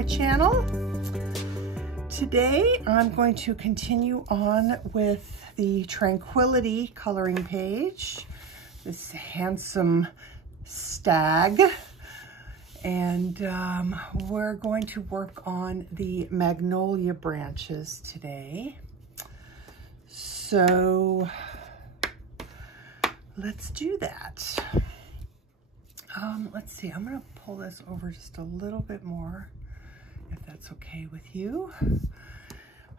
my channel. Today I'm going to continue on with the Tranquility coloring page, this handsome stag, and we're going to work on the Magnolia branches today. So let's do that. Let's see, I'm gonna pull this over just a little bit more, if that's okay with you.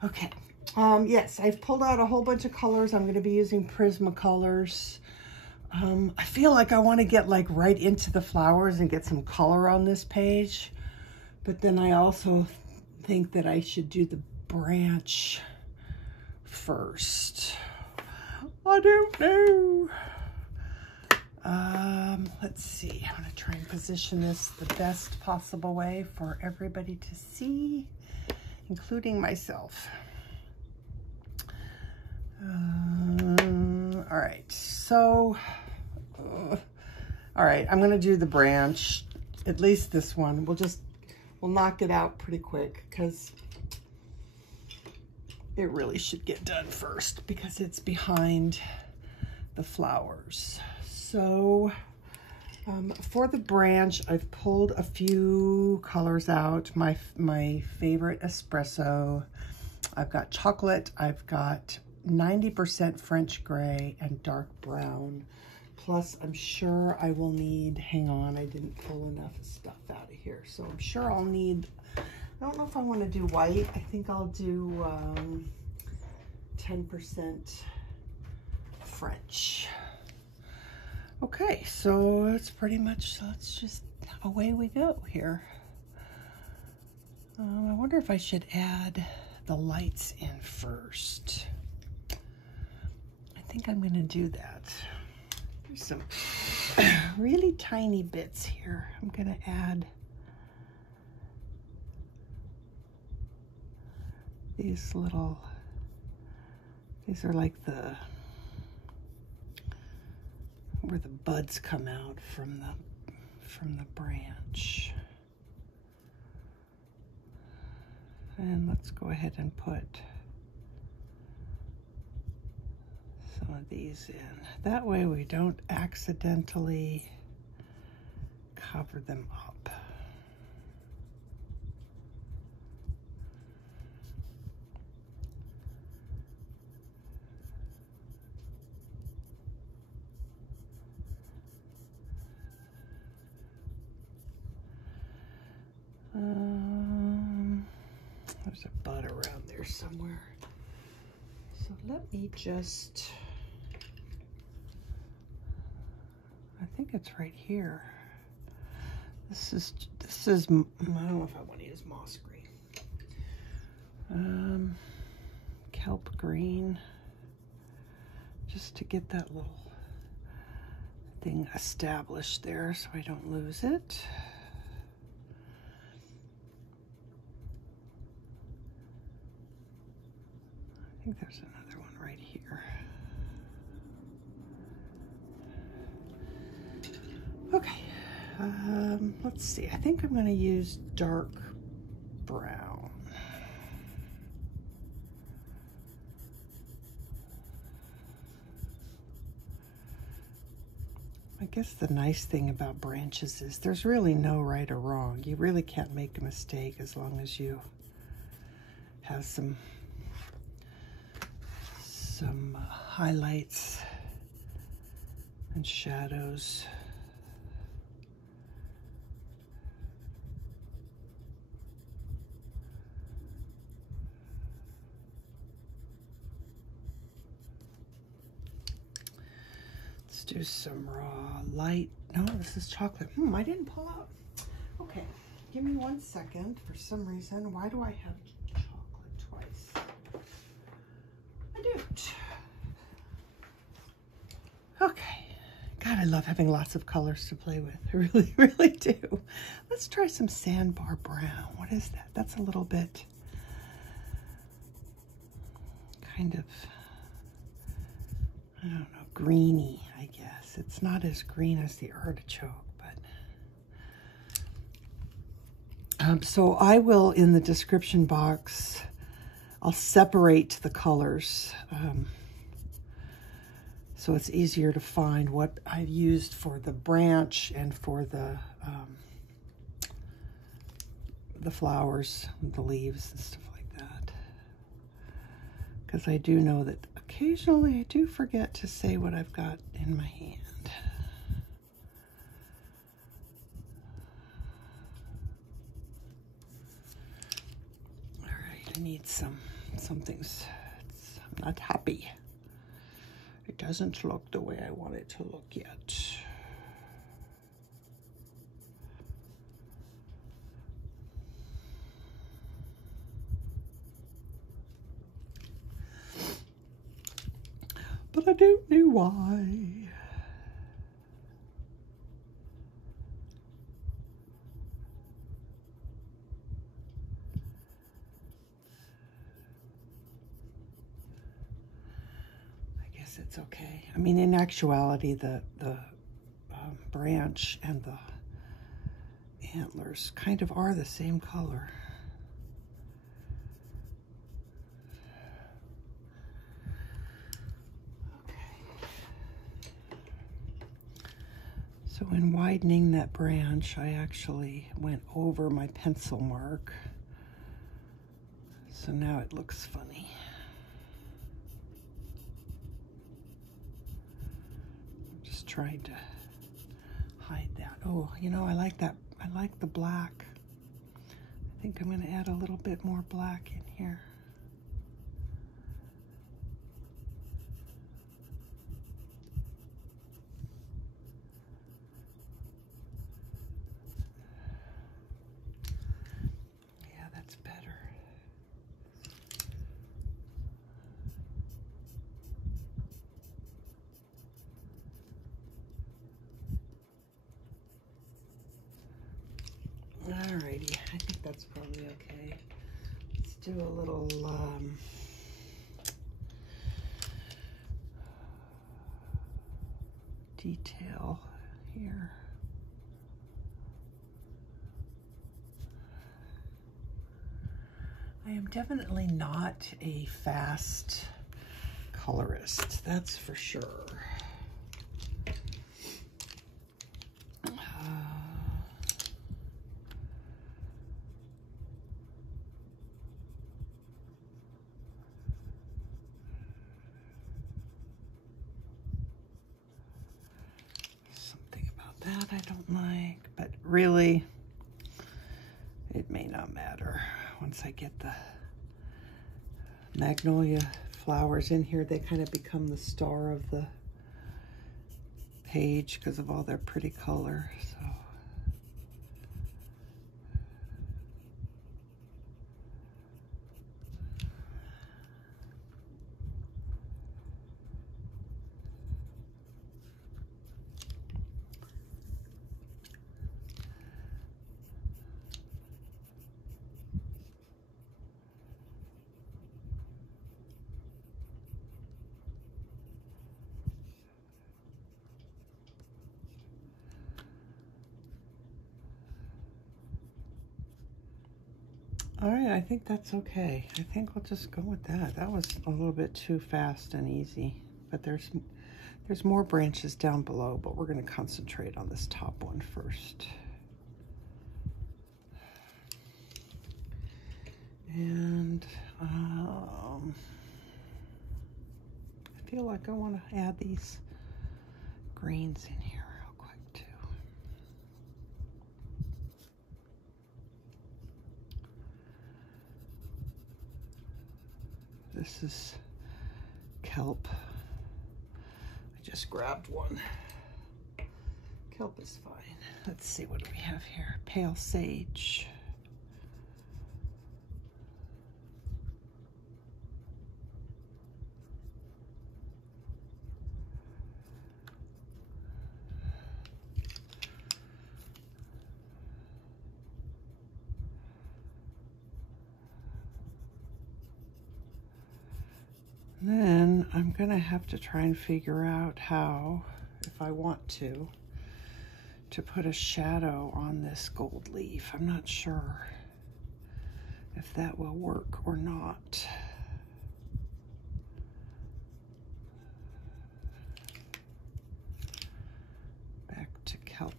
Okay, yes, I've pulled out a whole bunch of colors. I'm gonna be using Prismacolors. I feel like I wanna get like right into the flowers and get some color on this page, but then I also think that I should do the branch first. I don't know. Let's see, I'm gonna try and position this the best possible way for everybody to see, including myself. All right, so, all right, I'm gonna do the branch, at least this one. We'll knock it out pretty quick because it really should get done first because it's behind the flowers. So for the branch, I've pulled a few colors out. My favorite Espresso. I've got chocolate. I've got 90% French gray and dark brown. Plus, I'm sure I will need, hang on, I didn't pull enough stuff out of here. So I'm sure I'll need, I don't know if I want to do white. I think I'll do 10% French. Okay, so it's pretty much, let's just, away we go here. I wonder if I should add the lights in first. I think I'm gonna do that. There's some really tiny bits here. I'm gonna add these little, these are like the, where the buds come out from the branch. And let's go ahead and put some of these in. That way we don't accidentally cover them up. There's a bud around there somewhere. So let me just, I think it's right here. This is, I don't know if I want to use moss green. Kelp Green, just to get that little thing established there so I don't lose it. I think there's another one right here. Okay, let's see. I think I'm going to use dark brown. I guess the nice thing about branches is there's really no right or wrong. You really can't make a mistake as long as you have some highlights and shadows. Let's do some raw light. No, this is chocolate. I didn't pull out. Okay, give me 1 second. For some reason, why do I have chocolate twice? I do. Okay. God, I love having lots of colors to play with. I really, really do. Let's try some Sandbar Brown. What is that? That's a little bit kind of, I don't know, greeny, I guess. It's not as green as the artichoke, but So I will, in the description box, I'll separate the colors so it's easier to find what I've used for the branch and for the flowers, the leaves and stuff like that. Because I do know that occasionally I do forget to say what I've got in my hand. All right, I need something's, I'm not happy. It doesn't look the way I want it to look yet. But I don't know why. I guess it's okay. I mean, in actuality, the branch and the antlers kind of are the same color. So in widening that branch, I actually went over my pencil mark. So now it looks funny. I'm just trying to hide that. Oh, you know, I like that. I like the black. I think I'm going to add a little bit more black in here. Alrighty, I think that's probably okay. Let's do a little detail here. I am definitely not a fast colorist, that's for sure. That I don't like, but really it may not matter. Once I get the Magnolia Flowers in here, they kind of become the star of the page because of all their pretty color. So all right, I think that's okay. I think we'll just go with that. That was a little bit too fast and easy, but there's more branches down below, but we're going to concentrate on this top one first. And I feel like I want to add these greens in here real quick too. This is Kelp. I just grabbed one. Kelp is fine. Let's see, what do we have here? Pale Sage. Then I'm gonna have to try and figure out how, if I want to put a shadow on this gold leaf. I'm not sure. if that will work or not. Back to Kelp.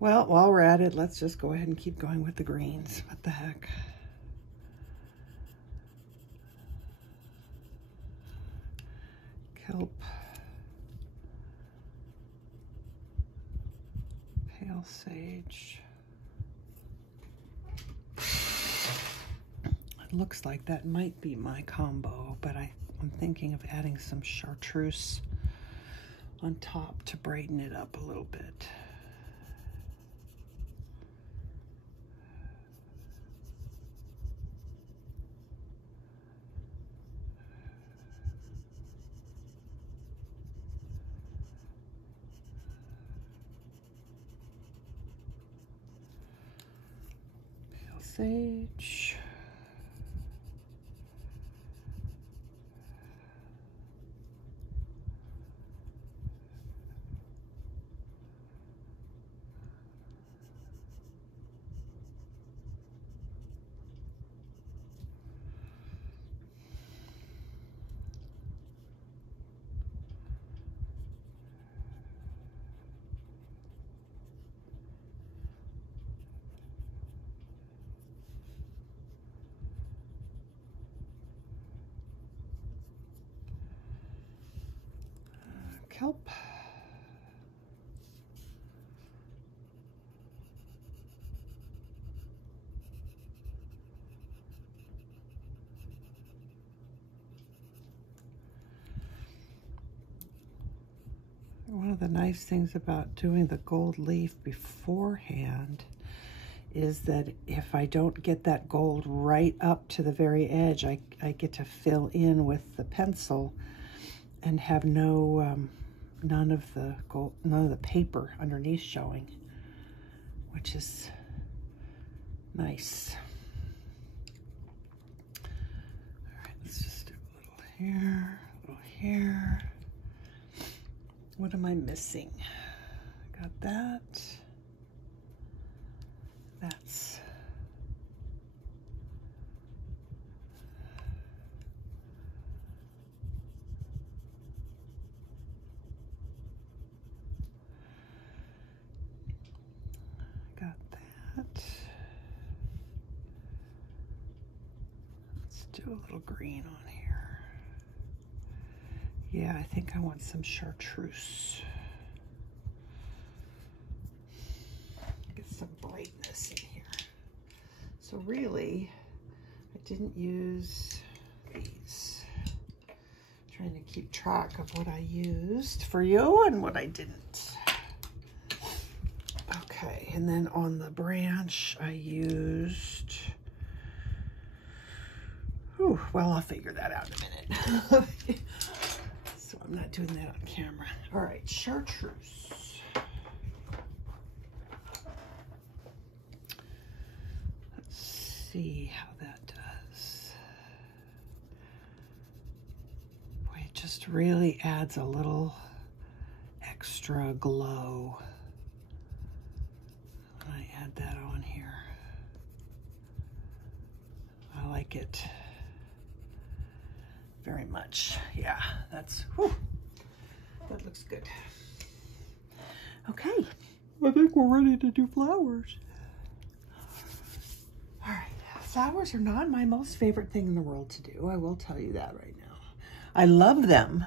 Well, while we're at it, let's just go ahead and keep going with the greens. What the heck? Kelp. Pale sage. It looks like that might be my combo, but I'm thinking of adding some Chartreuse on top to brighten it up a little bit. Sage. Kelp. One of the nice things about doing the gold leaf beforehand is that if I don't get that gold right up to the very edge, I get to fill in with the pencil and have none of the paper underneath showing, which is nice. All right, let's just do a little here, a little here. What am I missing? Got that. That's got that. Let's do a little green on here. Yeah, I think I want some Chartreuse. Get some brightness in here. So really, I didn't use these. I'm trying to keep track of what I used for you and what I didn't. Okay, and then on the branch, I used, well, I'll figure that out in a minute. So I'm not doing that on camera. All right, Chartreuse. Let's see how that does. Boy, it just really adds a little extra glow when I add that on here. I like it very much. Yeah, that's, whew, that looks good. Okay, I think we're ready to do flowers. All right, flowers are not my most favorite thing in the world to do. I will tell you that right now. I love them.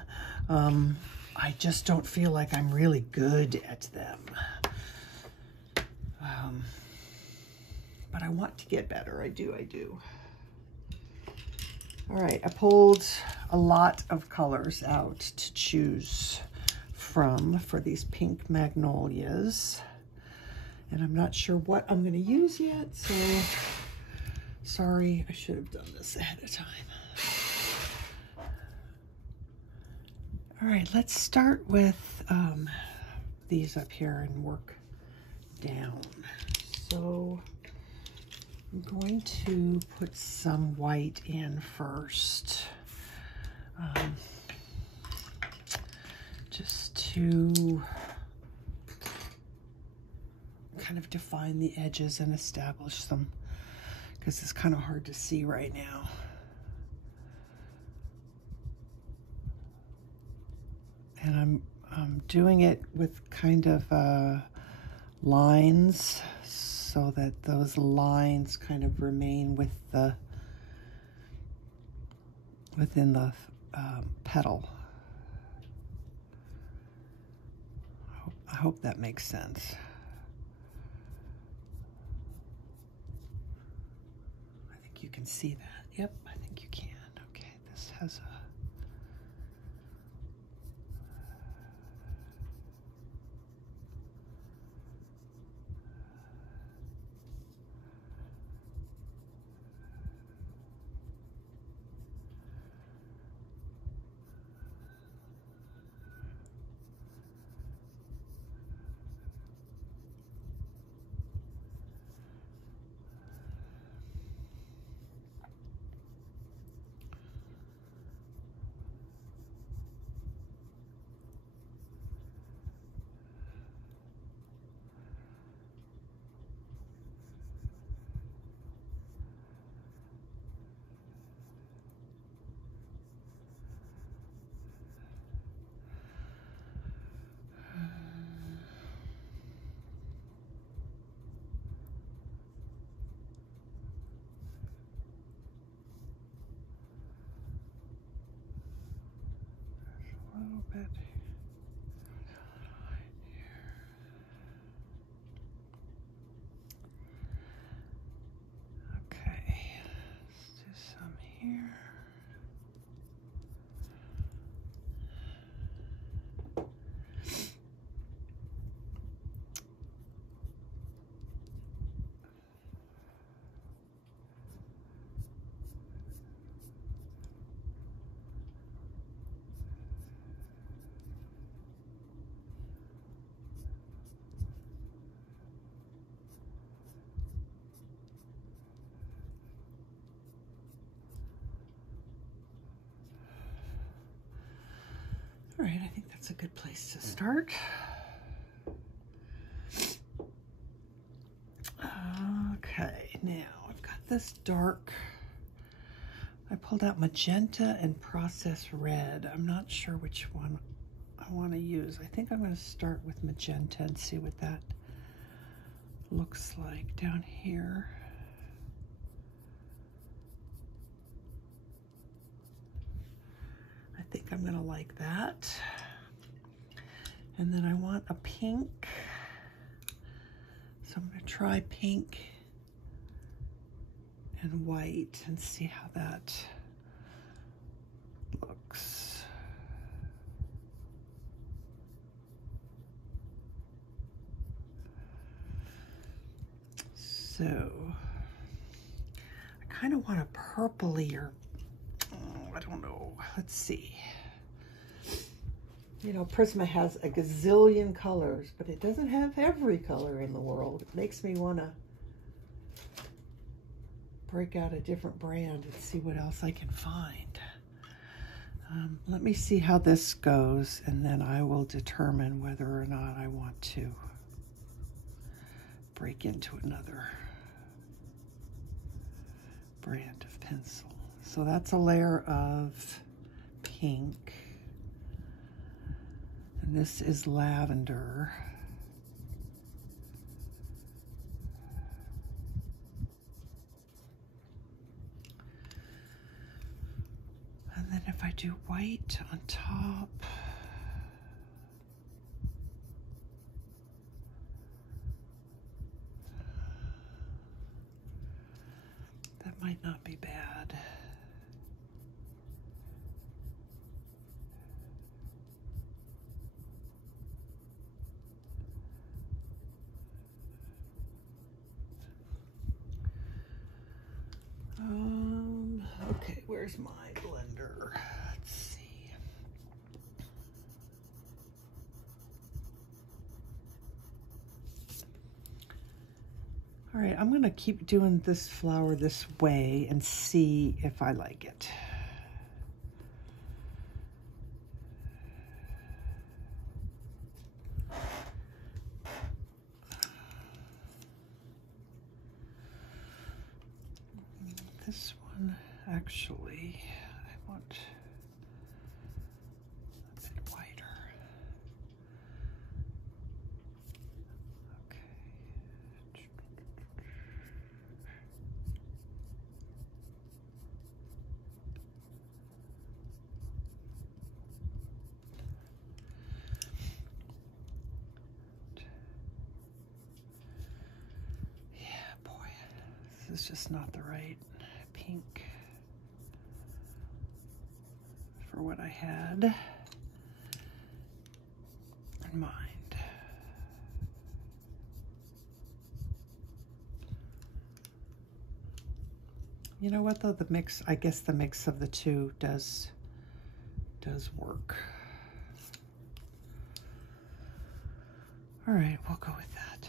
I just don't feel like I'm really good at them. But I want to get better. I do. All right, I pulled a lot of colors out to choose from for these pink magnolias. And I'm not sure what I'm going to use yet, so sorry, I should have done this ahead of time. All right, let's start with these up here and work down. So I'm going to put some white in first. to kind of define the edges and establish them, because it's kind of hard to see right now. And I'm doing it with kind of lines, so that those lines kind of remain with the within the petal. I hope that makes sense. I think you can see that. Yep, I think you can. Okay, this has a little bit here. Okay, let's do some here. All right, I think that's a good place to start. Okay, now I've got this dark. I pulled out Magenta and Process Red. I'm not sure which one I want to use. I think I'm going to start with Magenta and see what that looks like down here. I think I'm gonna like that. And then I want a pink. So I'm gonna try pink and white and see how that looks. So I kind of want a purpley or I don't know. Let's see. You know, Prisma has a gazillion colors, but it doesn't have every color in the world. It makes me want to break out a different brand and see what else I can find. Let me see how this goes, and then I will determine whether or not I want to break into another brand of pencil. So that's a layer of pink. And this is lavender. And then if I do white on top, that might not be bad. Okay, where's my blender? Let's see. All right, I'm gonna keep doing this flower this way and see if I like it. this one, actually, I want a bit wider. Okay. Yeah, boy, this is just not the right pink for what I had in mind. You know what though, the mix, I guess the mix of the two does work. All right, we'll go with that.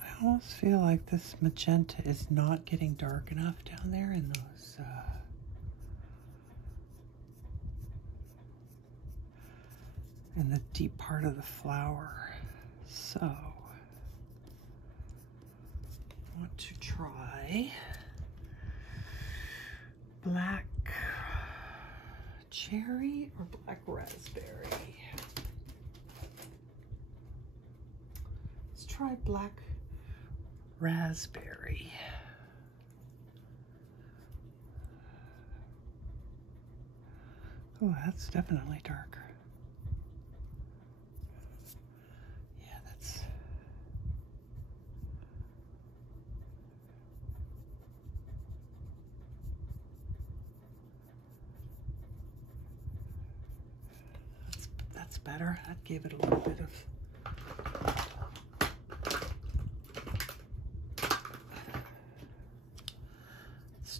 I almost feel like this magenta is not getting dark enough down there in those in the deep part of the flower. So I want to try black cherry or black raspberry. Let's try black raspberry. Oh, that's definitely darker. Yeah, that's better. That gave it a little bit of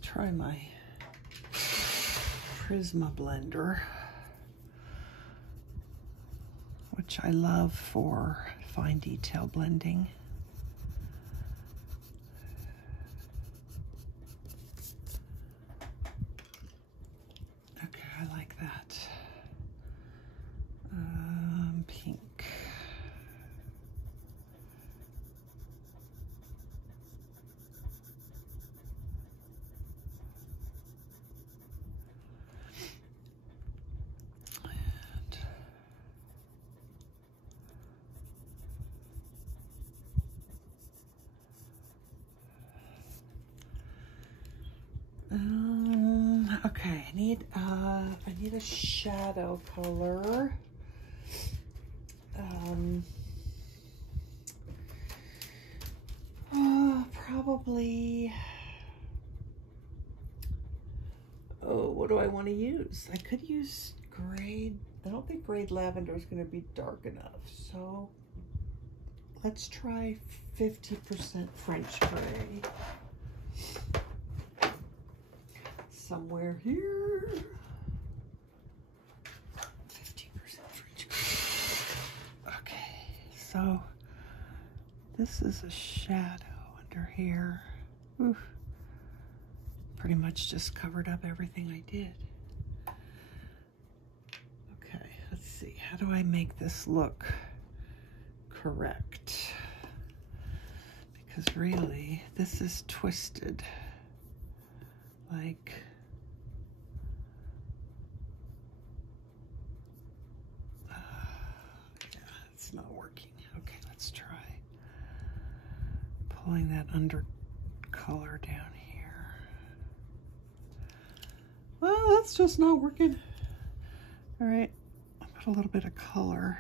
try my Prisma blender, which I love for fine detail blending. Okay, I like that. Pink. Okay, I need a shadow color. Probably. Oh, what do I want to use? I could use grade I don't think grade lavender is going to be dark enough. So let's try 50% French gray. Somewhere here. 50% French gray. Okay, so this is a shadow under here. Oof. Pretty much just covered up everything I did. Okay, let's see. How do I make this look correct? Because really, this is twisted. Like, yeah, it's not working. Okay, let's try pulling that under color down here. Well, that's just not working. All right, I'll put a little bit of color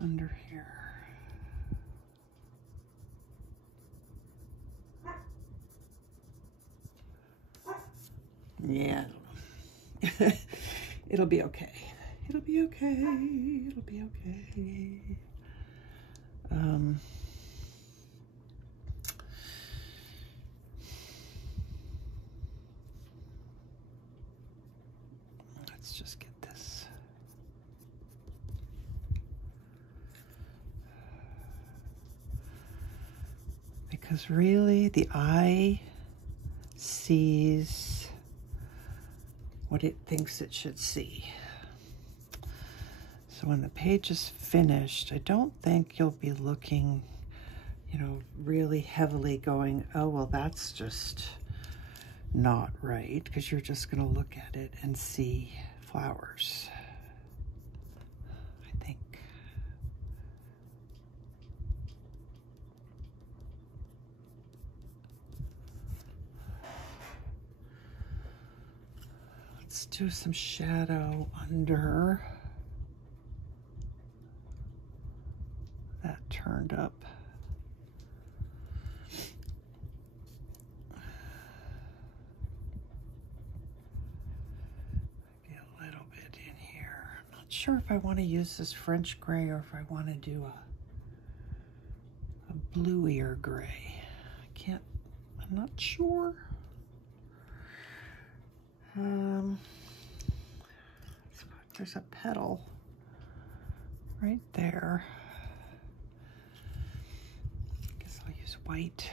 under here. Yeah, I don't know. It'll be okay. It'll be okay. It'll be okay. Let's just get this. Because really, the eye sees what it thinks it should see. So when the page is finished, I don't think you'll be looking, you know, really heavily going, oh, well, that's just not right, because you're just going to look at it and see flowers, I think. Let's do some shadow under that turned up. Maybe a little bit in here. I'm not sure if I want to use this French gray or if I want to do a bluier gray. I'm not sure. There's a petal right there. I guess I'll use white.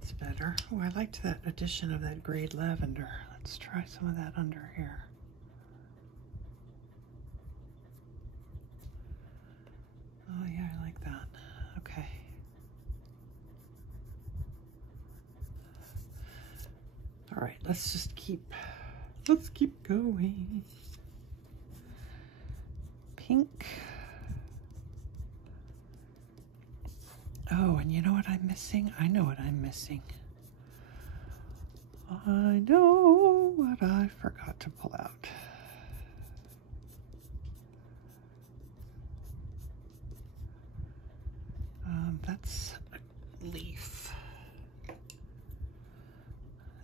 That's better. Oh, I liked that addition of that grade lavender. Let's try some of that under here. Oh yeah, I like that. Okay. All right, let's keep going. Pink. Oh, and you know what I'm missing? I know what I'm missing. I know what I forgot to pull out. That's a leaf.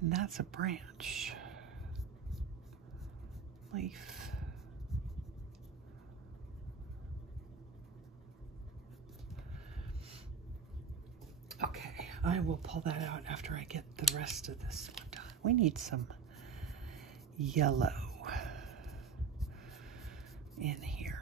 And that's a branch. Leaf. Okay, I will pull that out after I get the rest of this one done. We need some yellow in here.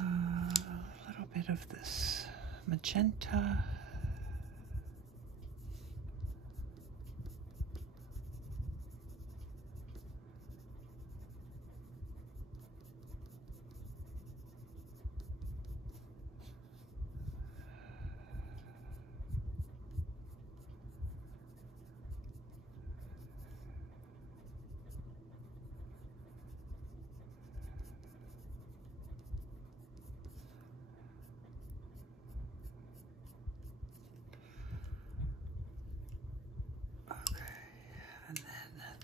A little bit of this magenta.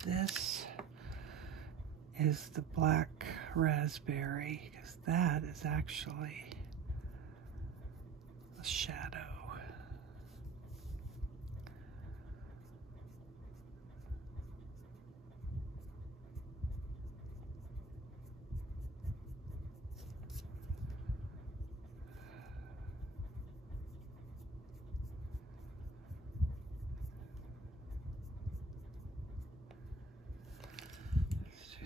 This is the black raspberry, because that is actually a shadow.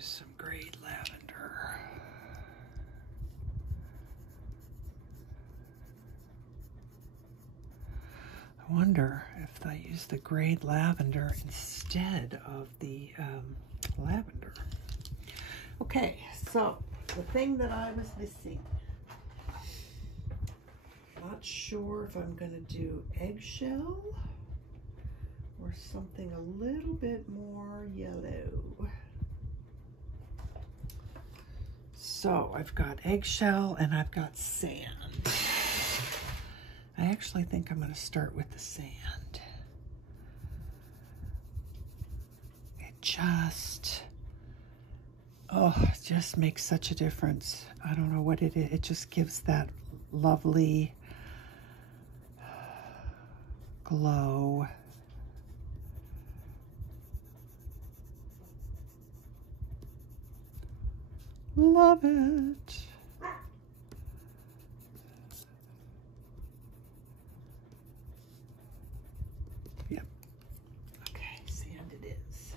Some great lavender. I wonder if I use the grayed lavender instead of the lavender. Okay, so the thing that I was missing. Not sure if I'm going to do eggshell or something a little bit more yellow. So I've got eggshell and I've got sand. I actually think I'm going to start with the sand. It just makes such a difference. I don't know what it is. It just gives that lovely glow. Love it. Yep. Okay, sand it is.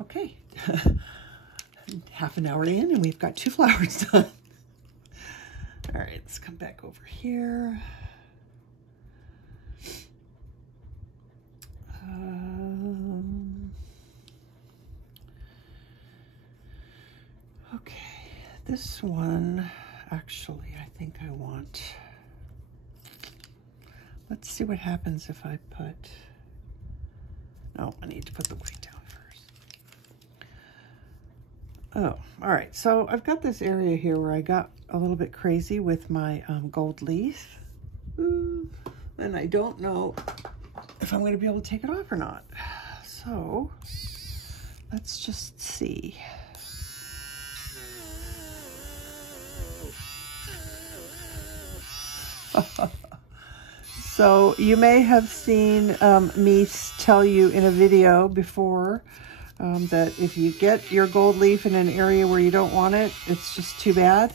Okay. Half an hour in and we've got 2 flowers done. All right, let's come back over here. Okay, this one, actually, I think I want, let's see what happens if I put, no, I need to put the white down first. Oh, all right, so I've got this area here where I got a little bit crazy with my gold leaf, and I don't know if I'm going to be able to take it off or not. So let's just see. So you may have seen me tell you in a video before that if you get your gold leaf in an area where you don't want it, it's just too bad.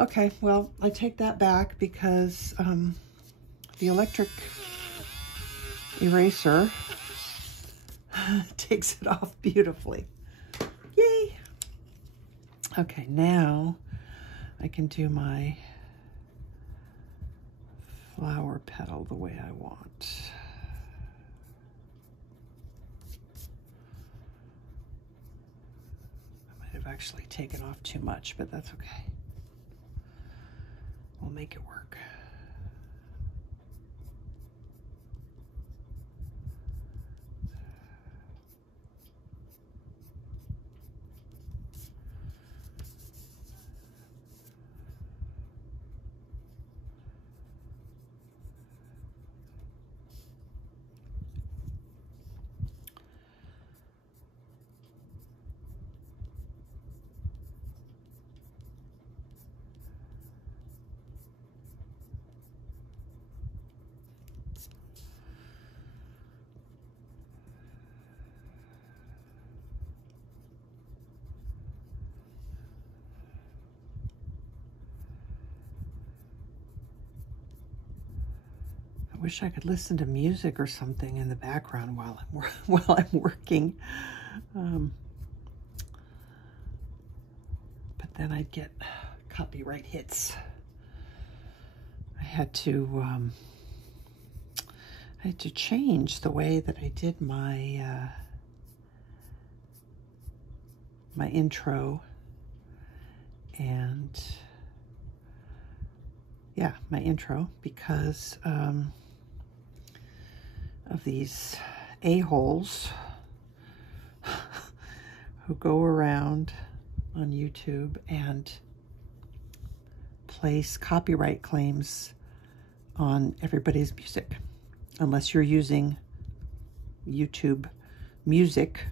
Okay, well, I take that back because the electric eraser takes it off beautifully. Yay! Okay, now I can do my flower petal the way I want. I might have actually taken off too much, but that's okay. We'll make it work. I wish I could listen to music or something in the background while I'm working, but then I'd get copyright hits. I had to change the way that I did my my intro, and yeah, my intro, because of these a-holes who go around on YouTube and place copyright claims on everybody's music, unless you're using YouTube music.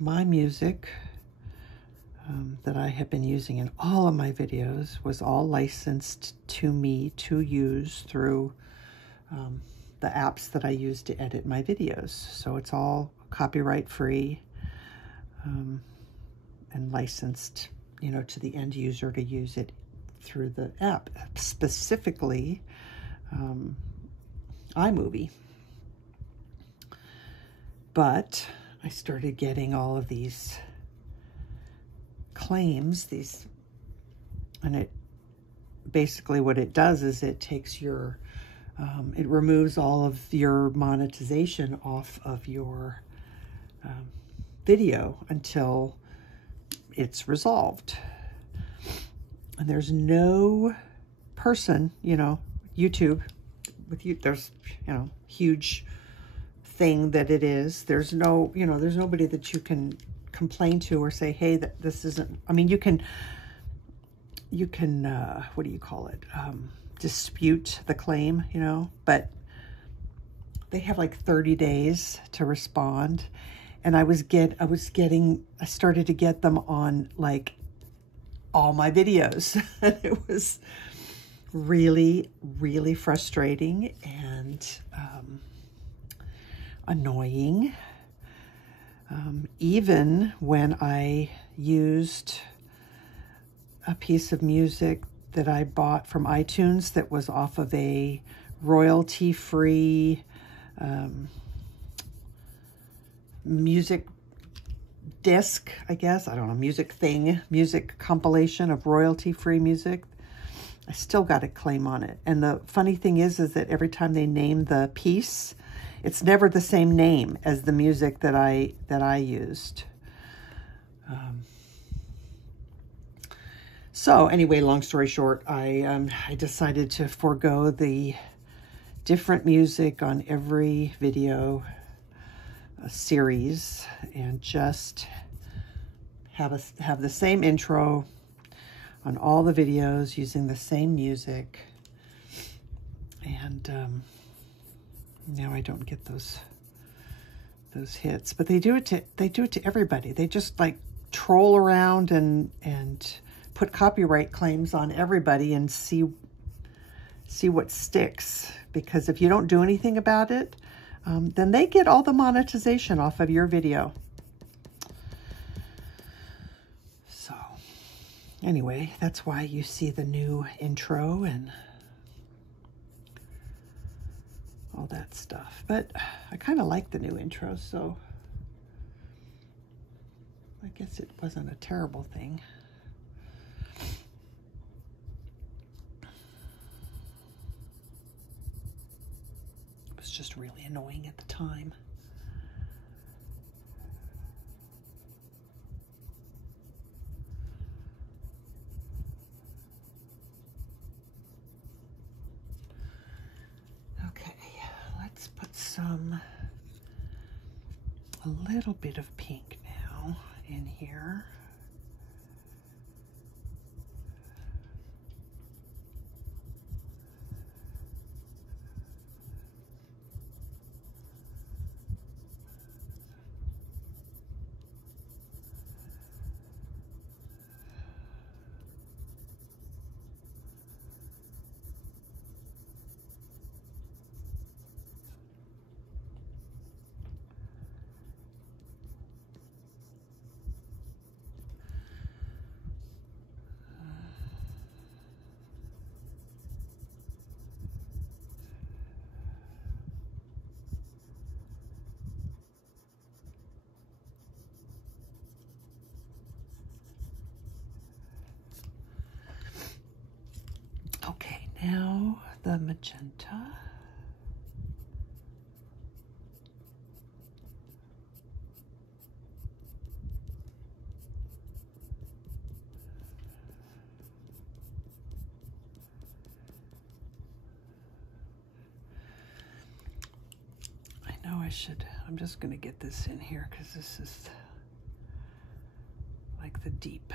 My music that I have been using in all of my videos was all licensed to me to use through the apps that I use to edit my videos. So it's all copyright free and licensed, you know, to the end user to use it through the app, specifically iMovie. But I started getting all of these claims, and it basically what it does is it takes your, it removes all of your monetization off of your video until it's resolved. And there's no person, you know, YouTube, with you, there's, you know, huge thing that it is. There's no, you know, there's nobody that you can complain to or say, hey, that this isn't, I mean, you can, what do you call it? Dispute the claim, you know, but they have like 30 days to respond. And I started to get them on like all my videos. And it was really, really frustrating and annoying. Even when I used a piece of music that I bought from iTunes that was off of a royalty-free music disc, I guess. I don't know, music compilation of royalty-free music. I still got a claim on it. And the funny thing is that every time they name the piece, it's never the same name as the music that I used. So anyway, long story short, I decided to forego the different music on every video series and just have the same intro on all the videos using the same music. And now I don't get those hits, but they do it to everybody. They just like troll around and put copyright claims on everybody and see what sticks. Because if you don't do anything about it, then they get all the monetization off of your video. So anyway, that's why you see the new intro and all that stuff. But I kind of like the new intro, so I guess it wasn't a terrible thing. It was just really annoying at the time. Let's put a little bit of pink now in here. Okay, now the magenta. I know I should, I'm just going to get this in here because this is like the deep.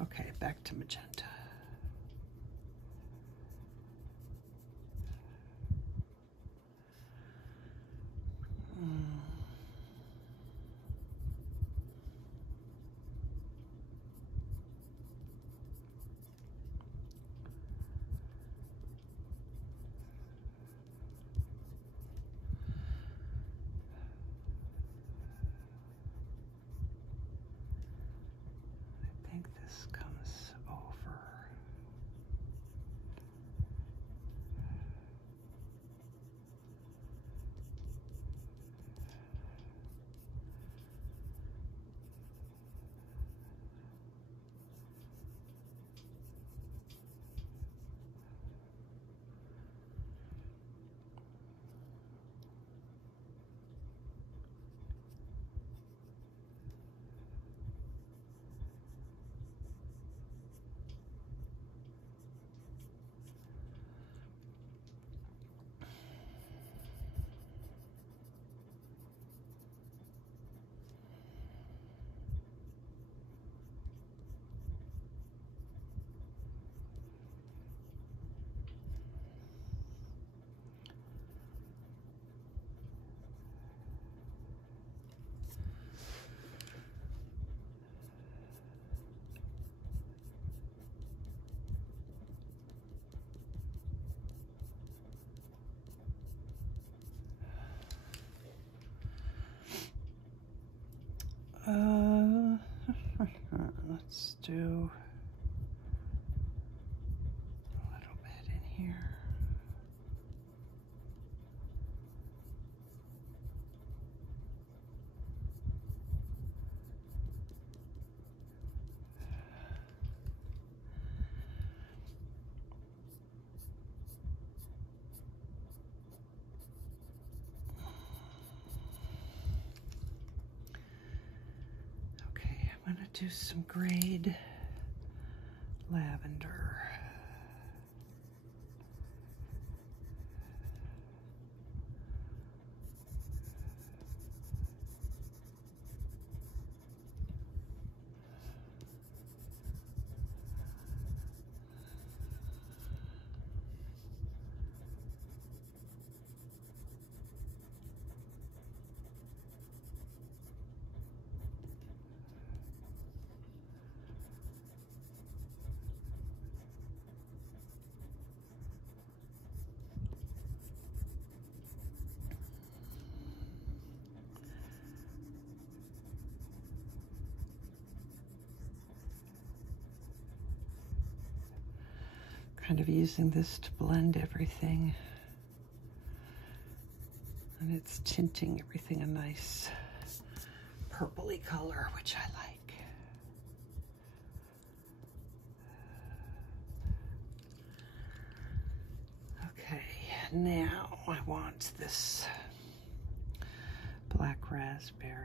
Okay, back to magenta. I think this comes over. Let's do a little bit in here. I'm going to do some grade lavender. Kind of using this to blend everything, and it's tinting everything a nice purpley color, which I like. Okay, now I want this black raspberry.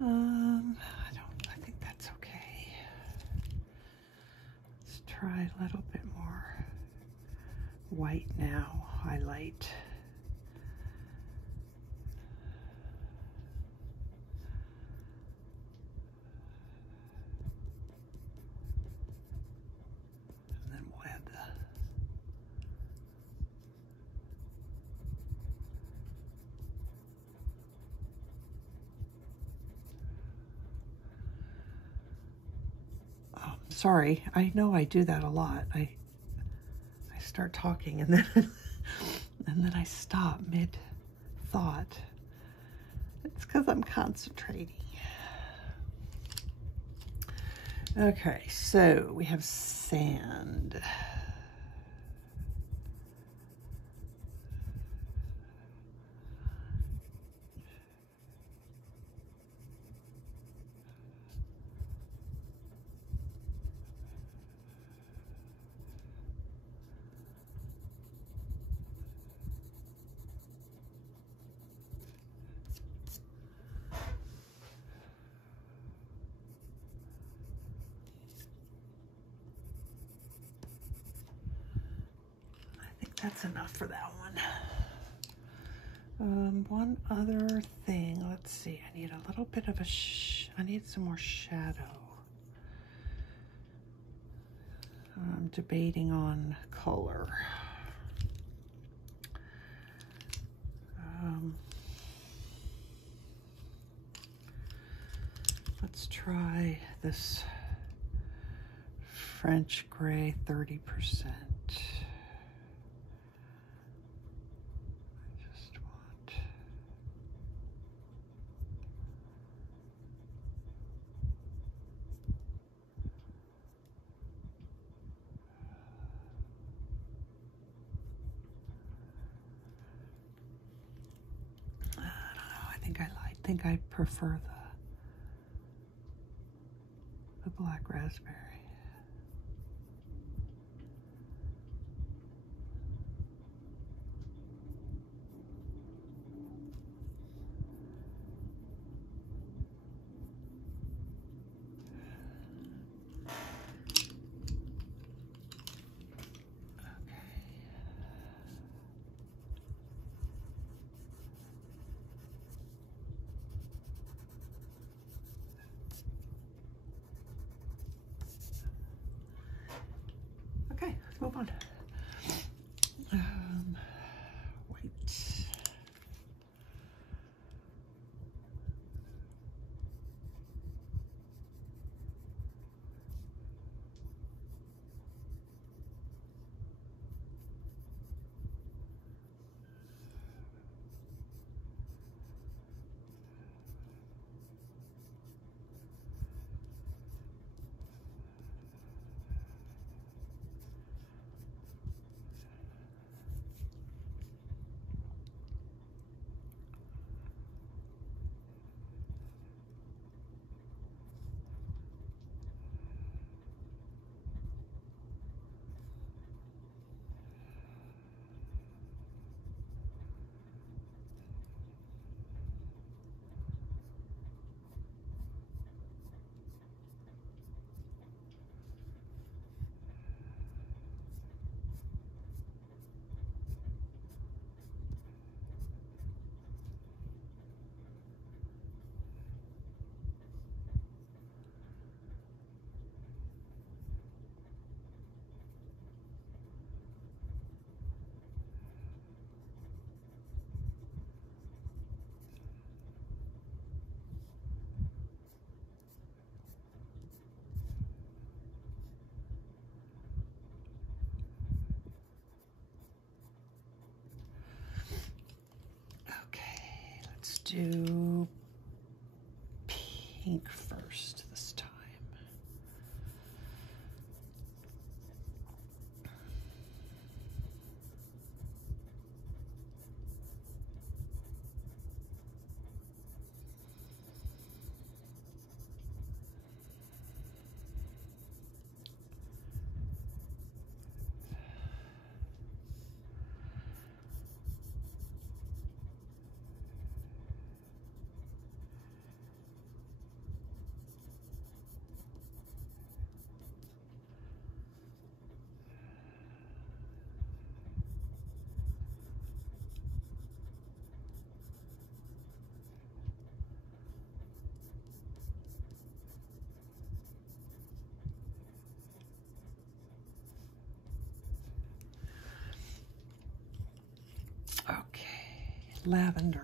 I think that's okay. Let's try a little bit more white now, highlight. And then we'll add the sorry, I know I do that a lot. I start talking and then and then I stop mid thought. It's because I'm concentrating. Okay, so we have sand. That's enough for that one. One other thing, let's see, I need a little bit of I need some more shadow. I'm debating on color. Let's try this French gray 30%. I think I prefer the black raspberry. Okay, let's move on. White. Let's do pink first this time. Lavender.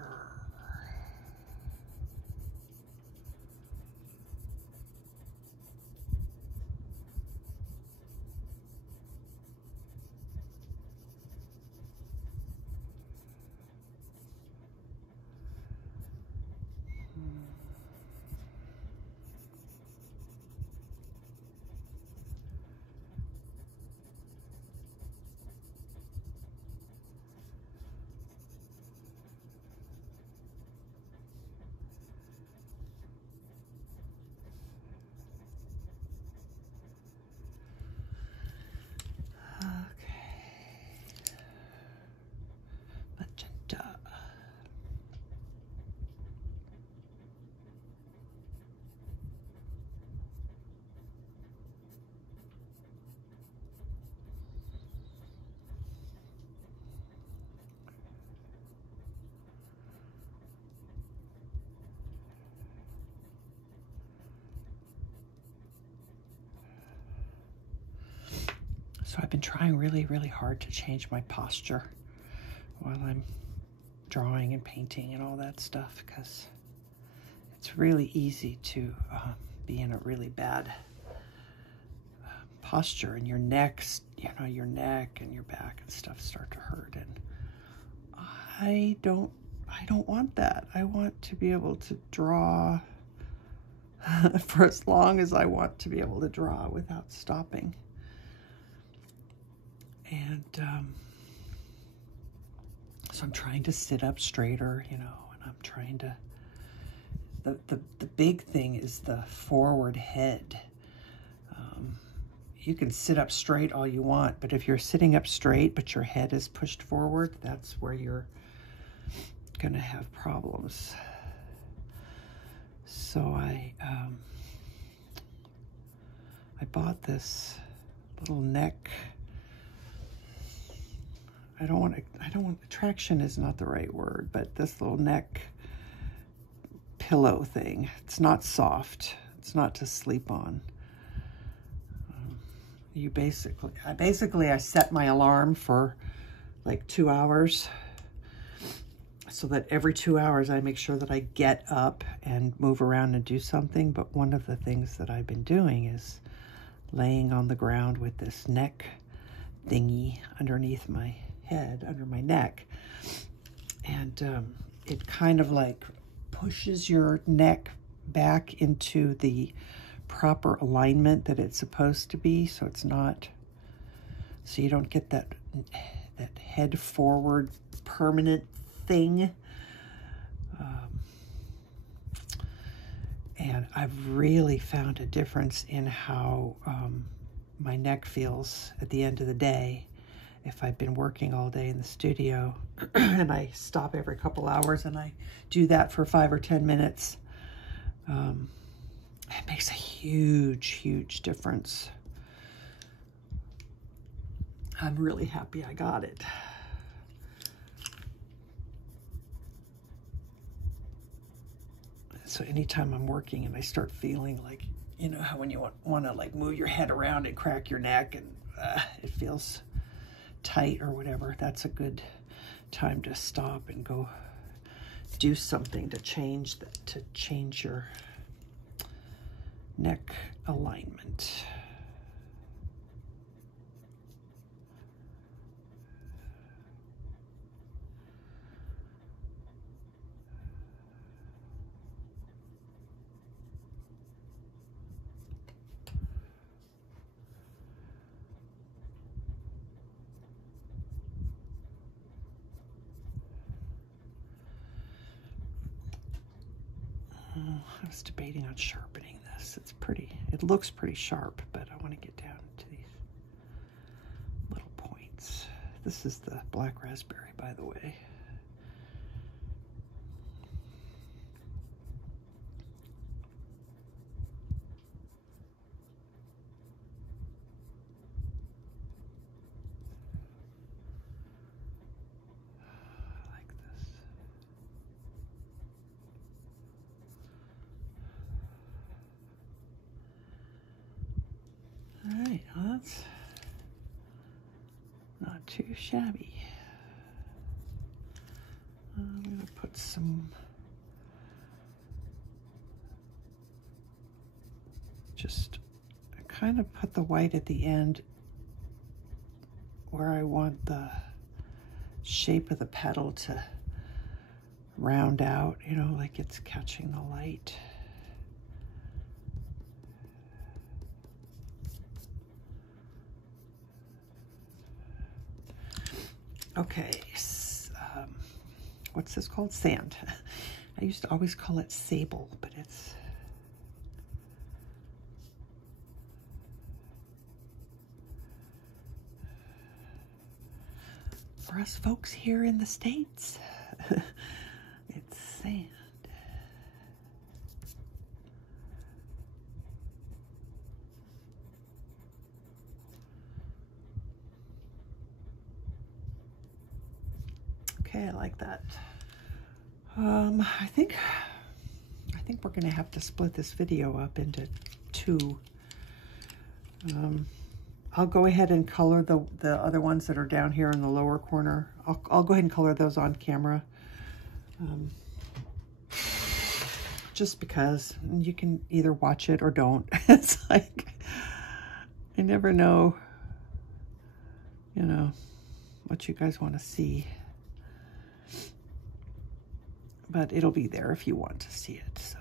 So I've been trying really, really hard to change my posture while I'm drawing and painting and all that stuff, because it's really easy to be in a really bad posture, and your neck, your neck and your back and stuff start to hurt. And I don't want that. I want to be able to draw for as long as I want to be able to draw without stopping. And so I'm trying to sit up straighter, and I'm trying to, the big thing is the forward head. You can sit up straight all you want, but if you're sitting up straight but your head is pushed forward, that's where you're gonna have problems. So I bought this little neck. I don't want, traction is not the right word, but this little neck pillow thing. It's not soft. It's not to sleep on. I set my alarm for like 2 hours, so that every 2 hours I make sure that I get up and move around and do something. But one of the things that I've been doing is laying on the ground with this neck thingy underneath my head, under my neck. And it kind of like pushes your neck back into the proper alignment that it's supposed to be, so it's not, so you don't get that head forward permanent thing. And I've really found a difference in how my neck feels at the end of the day. If I've been working all day in the studio and I stop every couple hours and I do that for 5 or 10 minutes, it makes a huge, huge difference. I'm really happy I got it. So anytime I'm working and I start feeling like, how when you want to like move your head around and crack your neck and it feels tight or whatever, that's a good time to stop and go do something to change your neck alignment. I was debating on sharpening this. It looks pretty sharp, but I want to get down to these little points. This is the black raspberry, by the way. All right, well, that's not too shabby. I'm going to put some, just kind of put the white at the end where I want the shape of the petal to round out, like it's catching the light. Okay, what's this called? Sand. I used to always call it sable, but it's for us folks here in the States. It's sand. Okay, I like that. I think we're gonna have to split this video up into two. I'll go ahead and color the other ones that are down here in the lower corner. I'll go ahead and color those on camera. Just because you can either watch it or don't. It's like, I never know, you know, what you guys want to see. But it'll be there if you want to see it, so.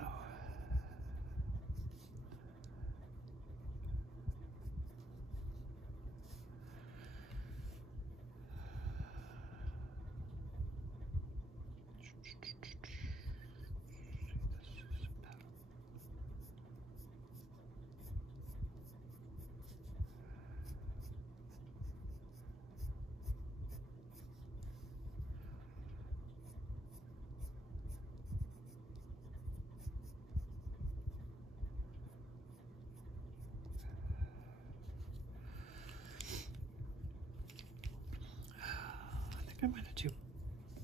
I'm going to do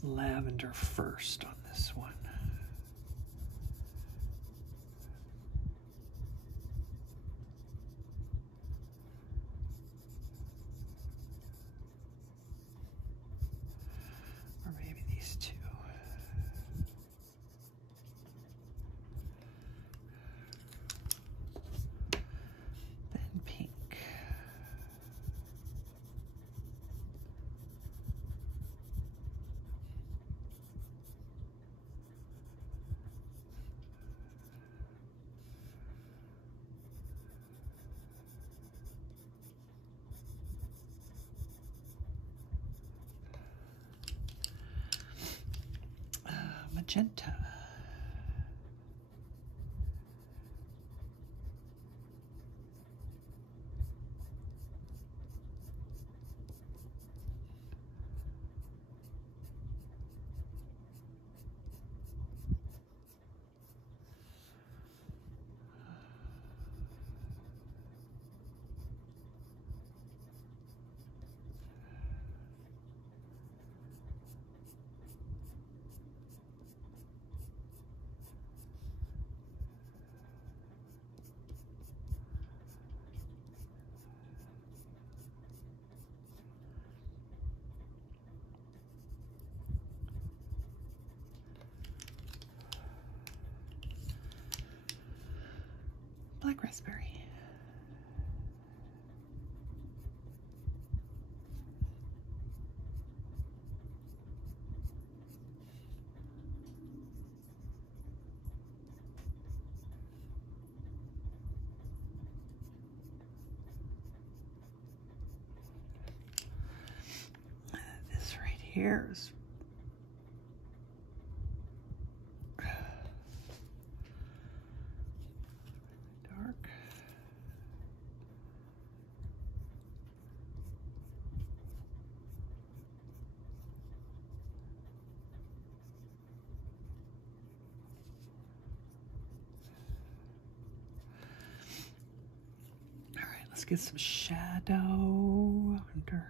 lavender first on this one. Or maybe these two. Then pink. Magenta. Black raspberry. This right here is let's get some shadow under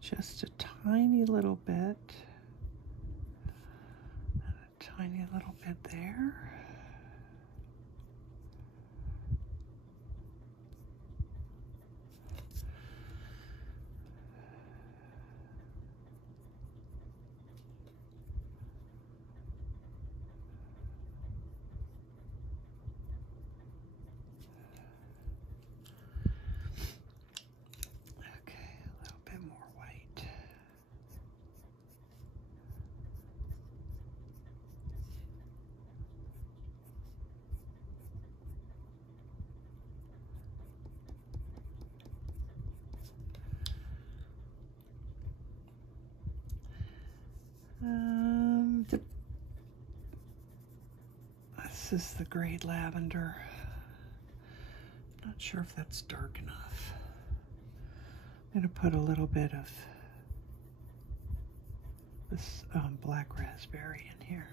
just a tiny little bit. And a tiny little bit there. This is the great lavender. Not sure if that's dark enough. I'm going to put a little bit of this black raspberry in here.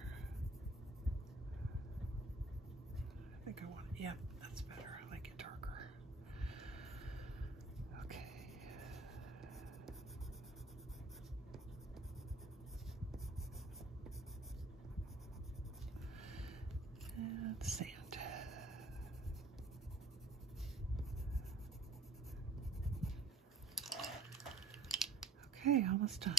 I think I want it. Yeah, that's better. I like it darker. Okay. And sand. almost done.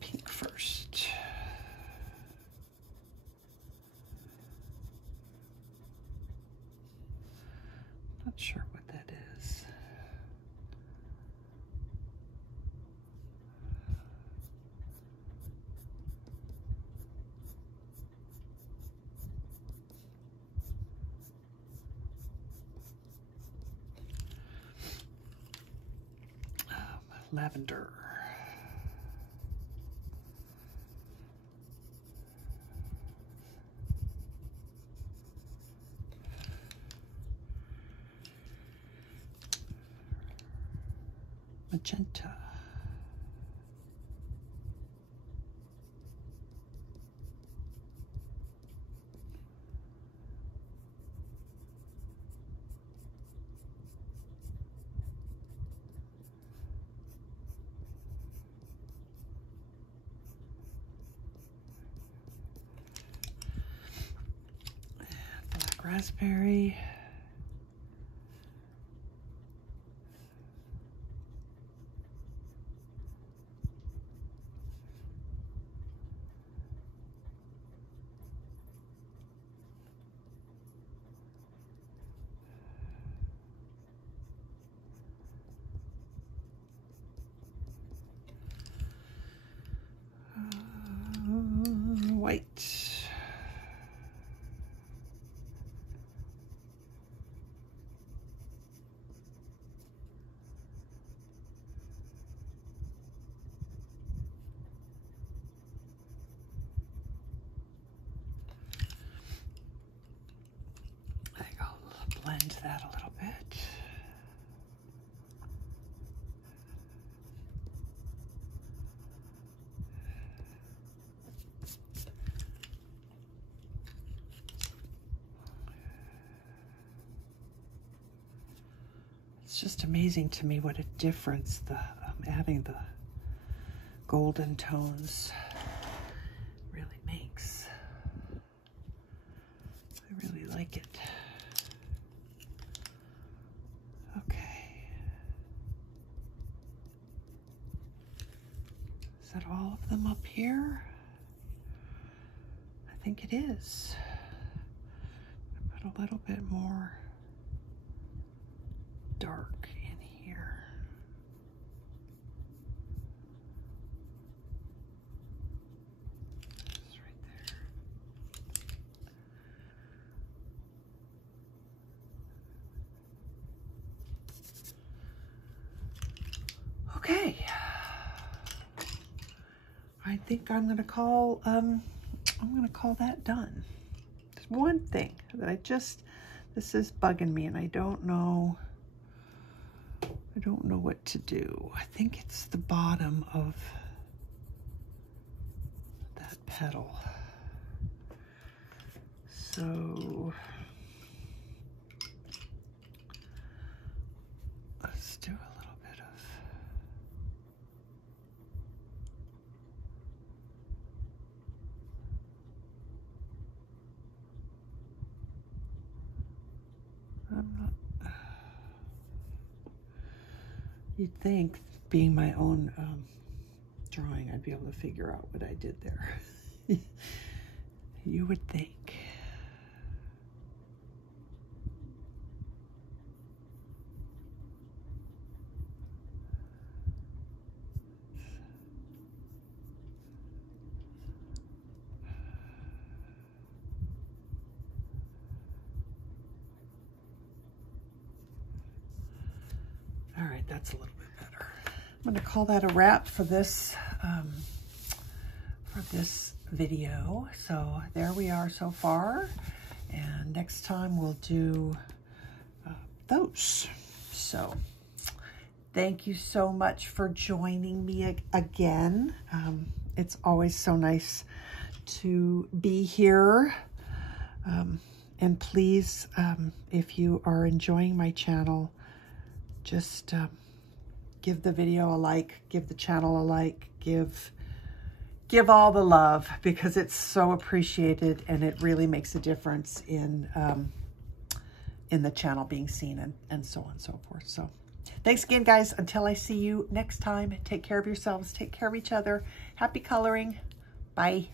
Pink first. Not sure what that is. Lavender. Magenta. Black raspberry. White. I think I'll blend that a little bit. It's just amazing to me what a difference adding the golden tones really makes. I really like it. Okay. Is that all of them up here? I think it is. Put a little bit more dark in here. It's right there. Okay. I think I'm gonna call that done. There's one thing that this is bugging me and I don't know what to do. I think it's the bottom of that petal. So let's do a little bit of you'd think, being my own drawing, I'd be able to figure out what I did there. You would think. All right, that's a little bit better. I'm going to call that a wrap for this video. So there we are so far. And next time we'll do those. So thank you so much for joining me again. It's always so nice to be here. And please, if you are enjoying my channel, just give the video a like, give the channel a like, give all the love, because it's so appreciated and it really makes a difference in the channel being seen and so on and so forth. So thanks again, guys. Until I see you next time, take care of yourselves, take care of each other. Happy coloring. Bye.